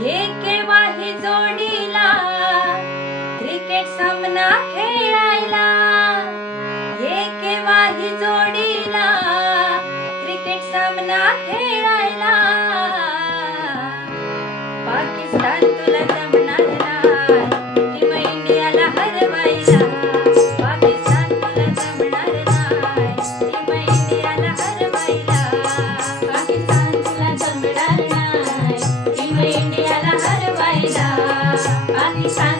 ये केव्हाही जोडीला क्रिकेट सामना खेळायला, ये केव्हाही जोडीला क्रिकेट सामना खेळायला। पाकिस्तान तुला जमणार नाही, टीम इंडियाला हरवायला। पाकिस्तान तुला जमणार नाही, टीम इंडियाला हरवायला। पाकिस्तान तुला जमणार नाही, टीम इंडियाला हरवायला। पाकिस्तान